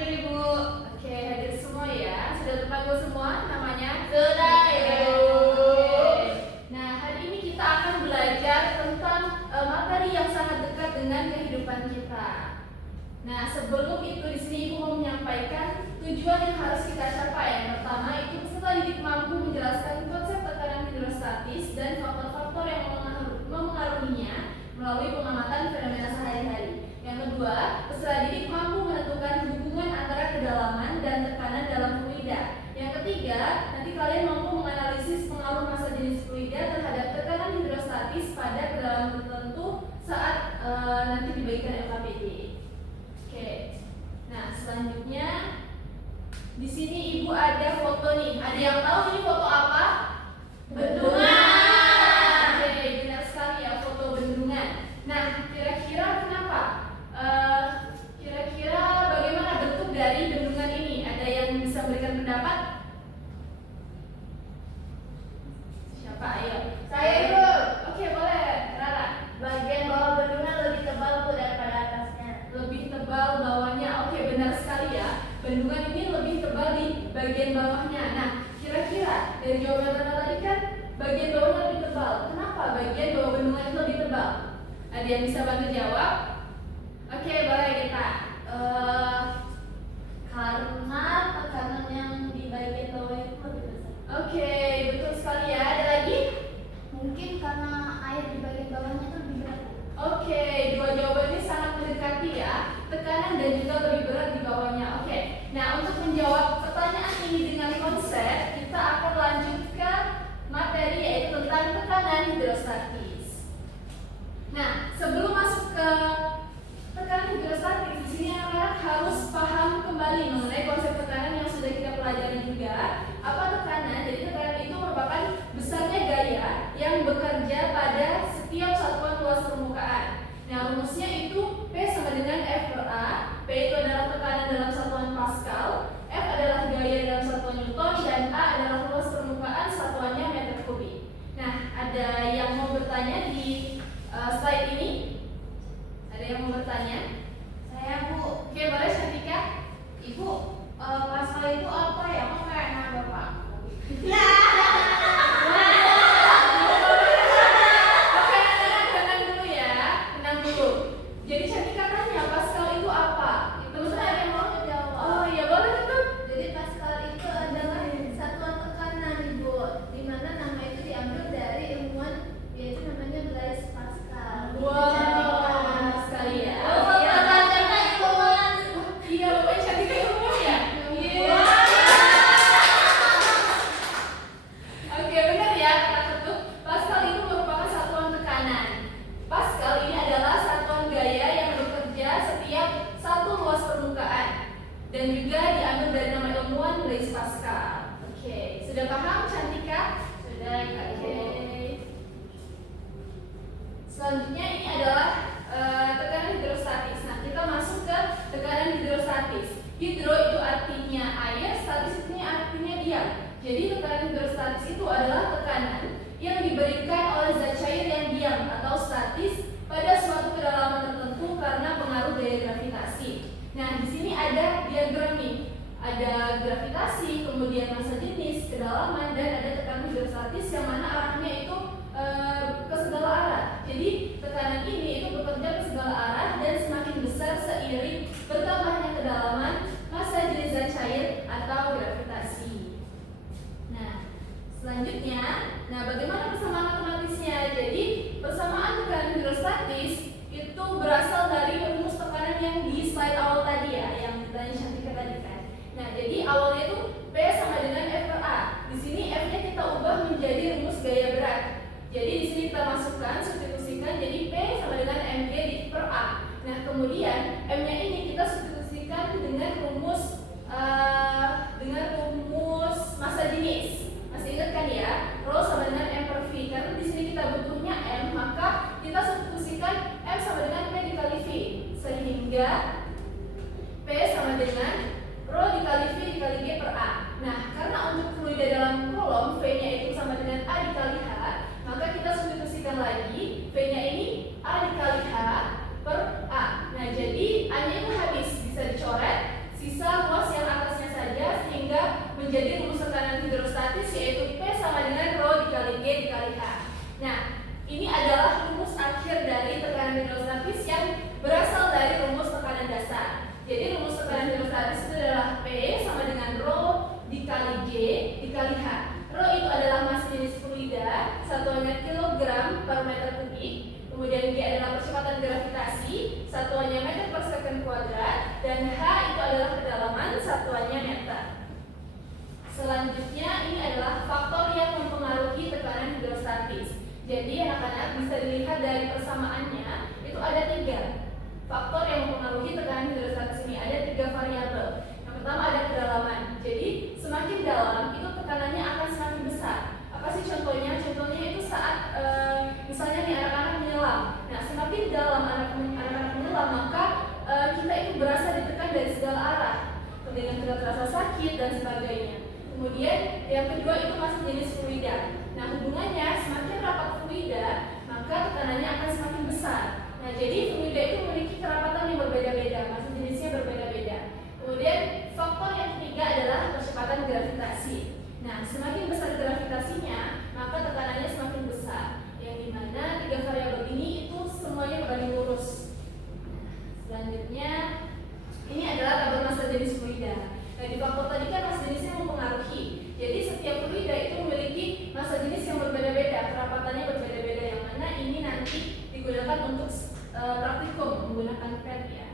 hadir Ibu. Oke, hadir semua ya. Sudah terpanggil semua namanya? Sudah Ibu. Oke. Nah, hari ini kita akan belajar tentang materi yang sangat dekat dengan kehidupan kita. Nah, sebelum itu di sini Ibu mau menyampaikan tujuan yang harus kita capai. Yang pertama itu peserta didik mampu menjelaskan konsep tekanan hidrostatis dan faktor-faktor yang memengaruhinya melalui pengamatan fenomena sehari-hari. Yang kedua, peserta didik mampu menentukan hubungan antara kedalaman dan tekanan dalam fluida. Yang ketiga, nanti kalian mampu menganalisis pengaruh massa jenis fluida terhadap tekanan hidrostatis pada kedalaman tertentu saat nanti dibagikan LKPD. Oke. Nah, selanjutnya di sini Ibu ada foto nih. Ada yang tahu ini foto apa? Bendungan. Oke, benar sekali ya, foto bendungan. Nah, kira-kira kenapa? Kira-kira bagaimana bentuk dari bendungan ini? Ada yang bisa memberikan pendapat? Siapa? Ayo. Saya Ibu. Oke, boleh. Rara. Bagian bawah bendungan lebih tebal Bu daripada atasnya. Lebih tebal bawahnya. Oke, benar sekali ya. Bendungan ini lebih tebal di bagian bawahnya. Nah, kira-kira dari jawaban Rara tadi kan bagian bawahnya lebih tebal. Kenapa bagian bawah bendungan itu lebih tebal? Ada yang bisa bantu jawab? Oke, boleh kita. Karena tekanan yang di bagian bawah itu lebih besar. Oke, betul sekali ya. Ada lagi? Mungkin karena air di bagian bawahnya itu lebih berat. Oke, dua jawaban ini sangat mendekati ya. Tekanan dan juga lebih berat di bawahnya. Oke, nah untuk menjawab pertanyaan ini dengan konsep, kita akan lanjut ke materi yaitu tentang tekanan hidrostatis. Nah, sebelum masuk ke tekanan hidrostatis, di sini anak-anak harus paham kembali mengenai konsep tekanan yang sudah kita pelajari juga. Apa tekanan? Jadi tekanan itu merupakan besarnya gaya yang bekerja pada setiap satuan luas permukaan. Nah, rumusnya itu P sama dengan F per A. P itu adalah tekanan dalam satuan Pascal, F adalah gaya dalam satuan Newton, dan A adalah luas permukaan satuannya meter kubik. Nah, ada yang mau bertanya di slide ini? Ada yang mau bertanya? Saya Bu. Oke, boleh Shantika? Ibu, Pascal itu apa ya? Kok kayak nama Bapak? Oke, tenang dulu ya, tenang dulu. Jadi Shantika tanya Pascal itu apa? Teman-teman ada yang mau? Jawab. Oh iya, boleh tuh. Jadi Pascal itu adalah satuan tekanan Ibu, di mana nama itu diambil dari ilmuwan yaitu namanya Blaise Pascal. Wow, benar sekali ya. Iya, Bapak Shantika ilmuwan ya? Iya. Oke, benar ya kata Ketuk. Pascal itu merupakan satuan tekanan. Pascal ini adalah satuan gaya yang bekerja setiap satu luas permukaan dan juga diambil dari nama ilmuwan Blaise Pascal. Oke, sudah paham Cantika? Sudah. Oke. Selanjutnya ini adalah tekanan hidrostatis. Nah, kita masuk ke tekanan hidrostatis. Hidro itu artinya air, statis itu artinya diam. Jadi tekanan hidrostatis itu adalah tekanan yang diberikan oleh zat cair yang diam atau statis pada suatu kedalaman tertentu karena pengaruh gaya gravitasi. Nah, di sini ada diagram nih. Ada gravitasi, kemudian massa jenis, kedalaman, dan ada tekanan hidrostatis yang mana arahnya itu ke segala arah. Jadi tekanan ini itu bekerja ke segala arah dan semakin besar seiring bertambahnya kedalaman massa jenis zat cair atau gravitasi. Nah, selanjutnya, bagaimana persamaan matematisnya? Jadi persamaan tekanan hidrostatis itu berasal dari rumus tekanan yang di slide awal tadi ya, yang ditanya Shantika tadi kan. Nah, jadi awalnya itu P sama dengan F per A. Di sini F-nya kita ubah menjadi rumus gaya berat. Jadi di sini kita masukkan, substitusikan jadi P sama dengan mg per A. Nah, kemudian M-nya ini kita substitusikan dengan rumus massa jenis. Masih ingat kan ya? Rho sama dengan M per V. Karena di sini kita butuhnya M, maka kita substitusikan M sama dengan P dikali V. Sehingga P sama dengan Rho dikali V dikali G per A. Nah, karena untuk fluida dalam kolom V-nya itu sama dengan A dikali H, maka kita substitusikan lagi V-nya ini A dikali H per A. Nah, jadi A-nya itu habis, bisa dicoret, sisa arah, kemudian tidak terasa sakit dan sebagainya. Kemudian yang kedua itu masa jenis fluida. Nah, hubungannya semakin rapat fluida, maka tekanannya akan semakin besar. Nah, jadi fluida itu memiliki kerapatan yang berbeda-beda, masa jenisnya berbeda-beda. Kemudian faktor yang ketiga adalah percepatan gravitasi. Nah, semakin besar gravitasinya, maka tekanannya semakin besar. Yang dimana tiga variabel ini itu semuanya berbanding lurus. Selanjutnya, ini adalah tabel massa jenis fluida. Nah, di faktor tadi kan massa jenisnya mempengaruhi. Jadi setiap fluida itu memiliki massa jenis yang berbeda-beda, kerapatannya berbeda-beda. Yang mana ini nanti digunakan untuk praktikum menggunakan pet ya.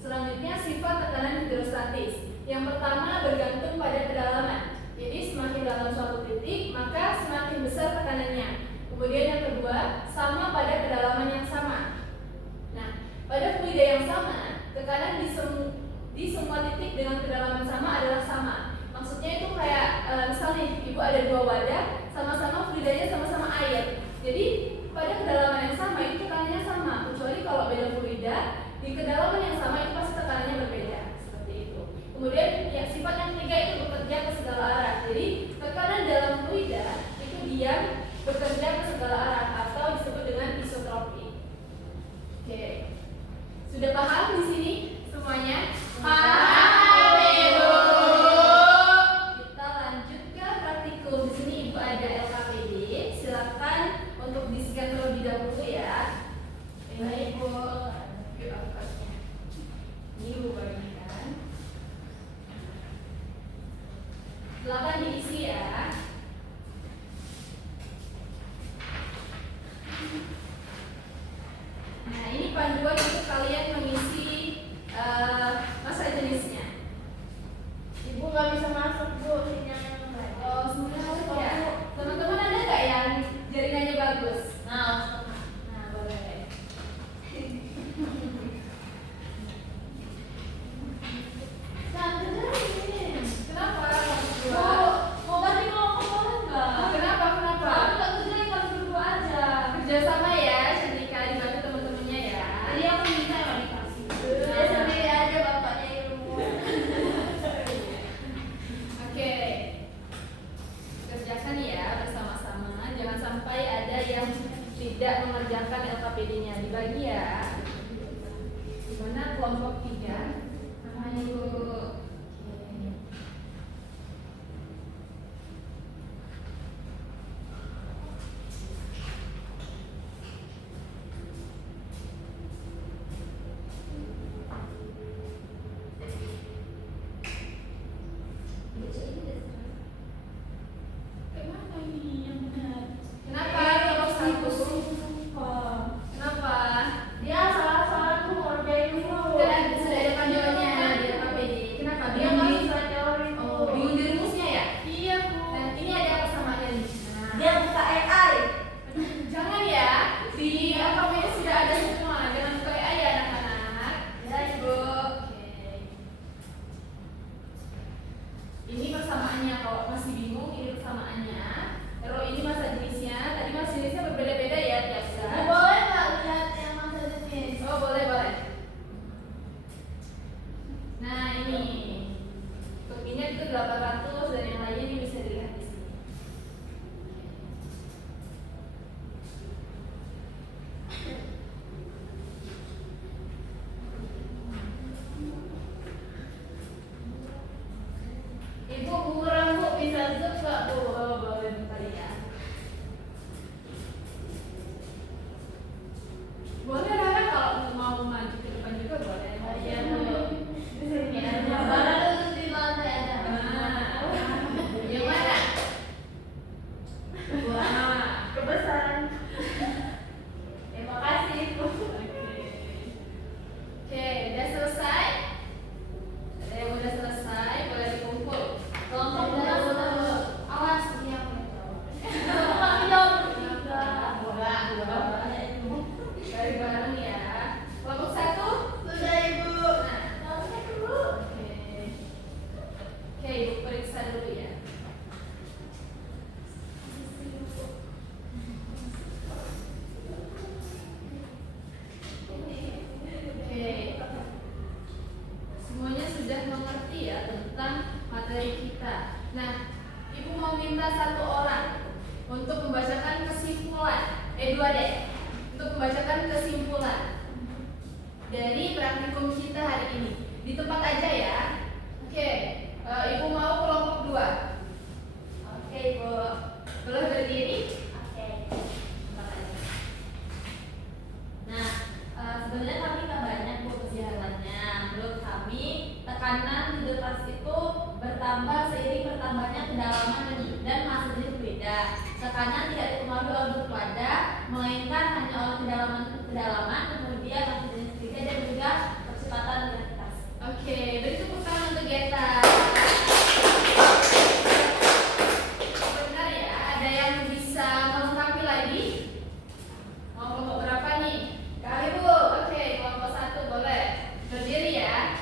Selanjutnya sifat tekanan hidrostatis. Yang pertama bergantung pada kedalaman. Jadi semakin dalam suatu titik, maka semakin besar tekanannya. Kemudian yang kedua, sama pada kedalaman yang sama. Nah, pada fluida yang sama, tekanan di semua titik dengan kedalaman sama adalah sama. Maksudnya itu kayak misalnya ibu ada dua wadah, sama-sama fluidanya sama-sama air. Jadi pada kedalaman yang sama itu tekanannya sama. Kecuali kalau beda fluida, di kedalaman yang sama itu pasti tekanannya berbeda. Seperti itu. Kemudian ya, sifat yang ketiga itu bekerja ke segala arah. Jadi tekanan dalam fluida itu diam bekerja ke segala arah atau disebut dengan isotropi. Oke. Sudah paham di sini semuanya? Paham, Ibu. Kita lanjut ke praktikum. Di sini Ibu ada LKPD. Silakan untuk di-scan terlebih dahulu ya. Ini Ibu. Ini Ibu bagikan. Silakan diisi ya. Nah, ini panduan untuk kalian mengisi masa jenisnya. Ibu nggak bisa masuk Bu, sinyalnya nggak ada. Oh, sebenarnya ya. Teman-teman ada nggak yang jaringannya bagus? Nah, Boleh. Kenapa? mau ganti kelompok boleh nggak? Kenapa? Aku nggak kerja kami berdua aja. Kerjasama ya, Cantika dibantu teman-temannya ya. Jadi aku minta nggak dikasih. Udah sendiri aja bapaknya ilmu. Oke. Kerjakan ya bersama-sama. Jangan sampai ada yang tidak mengerjakan LKPD-nya. Dibagi ya. Dimana kelompok 3 namanya Bu. Kemana ini yang benar? Kenapa terus hapus? Kenapa? Dia salah tuh ngerjain dulu. Sudah ada panduannya di LKPD. Kenapa? Dia Bingung nggak di bisa teori Oh, tuh. bingung di rumusnya ya? Iya Bu. Nah, ini ada apa samanya nih? Nah, Dia buka AI. jangan ya. Di LKPD sudah ada semua. Jangan buka AI ya anak-anak. Ya Ibu. Oke. Ini persamaannya. Kalau masih bingung, ini persamaannya. Rho ini masa jenisnya. Tadi masa jenisnya berbeda-beda ya tiap zat. Boleh nggak lihat yang masa jenis? Oh, boleh. Nah, ini. Turkinya itu 800 dan yang lainnya ini bisa dilihat di sini. Ibu kurang Bu, bisa zoom nggak Bu? Oh, boleh bentar ya. Boleh Rara kalau mau maju ke depan juga boleh. Iya Bu. Di sini ada. Mana dulu di lantai ada. Yang mana? Wah, kebesaran. Terima kasih Bu. Oke, udah selesai? Ada yang udah selesai, boleh dikumpul. Kelompok sudah mengerti ya tentang materi kita. Nah, Ibu mau minta satu orang untuk membacakan kesimpulan, dua deh, untuk membacakan kesimpulan dari praktikum kita hari ini. Di tempat aja ya. Oke, Ibu mau kelompok 2. Oke, Ibu. Boleh berdiri? Oke. Tempat aja. Nah, sebenarnya kami tak banyak Bu perjalanannya. Menurut kami, tekanan hidrostatis itu bertambah seiring bertambahnya kedalaman dan massa jenis fluida. Tekanan tidak dipengaruhi oleh bentuk wadah, melainkan hanya oleh kedalaman, kemudian massa jenis fluida dan juga percepatan gravitasi. Oke, beri tepuk tangan untuk Geta. Benar ya, ada yang bisa melengkapi lagi? Mau kelompok berapa nih? Kali Bu, oke, kelompok 1 boleh. Berdiri ya.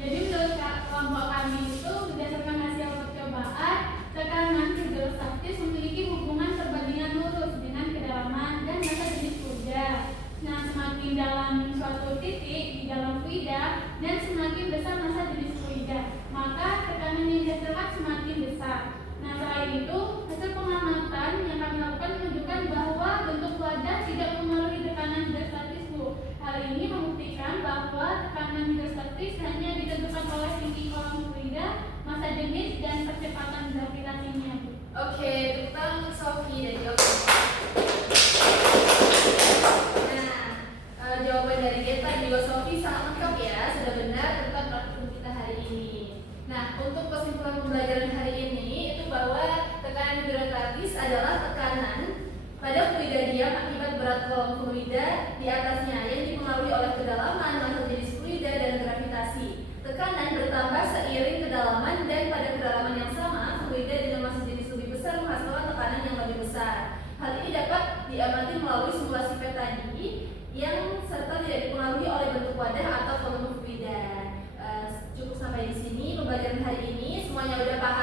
Jadi menurut kelompok kami itu berdasarkan hasil percobaan, tekanan hidrostatis memiliki hubungan perbandingan lurus dengan kedalaman dan massa jenis fluida. Nah, semakin dalam suatu titik di dalam fluida dan semakin besar massa jenis fluida, maka tekanan yang dihasilkan semakin besar. Nah, selain itu, hasil pengamatan yang kami lakukan menunjukkan bahwa bentuk wadah tidak mempengaruhi tekanan hidrostatis, Bu. Hal ini membuktikan bahwa tekanan hidrostatis hanya ditentukan oleh tinggi kolam fluida, massa jenis, dan percepatan gravitasinya, Bu. Oke, tepuk tangan untuk Sofi dan jawaban. Nah, jawaban dari Geta dan juga Sofi sangat lengkap ya, sudah benar tentang praktikum kita hari ini. Nah, untuk kesimpulan pembelajaran hari ini itu bahwa tekanan hidrostatis adalah tekanan pada fluida diam akibat berat kolom fluida di atasnya yang dipengaruhi oleh kedalaman, massa jenis fluida, dan gravitasi. Tekanan bertambah seiring kedalaman dan pada kedalaman yang sama, fluida dengan massa jenis lebih besar menghasilkan tekanan yang lebih besar. Hal ini dapat diamati melalui simulasi PET tadi yang serta tidak dipengaruhi oleh bentuk wadah atau volume fluida. Cukup sampai di sini pembelajaran hari ini. Semuanya udah paham?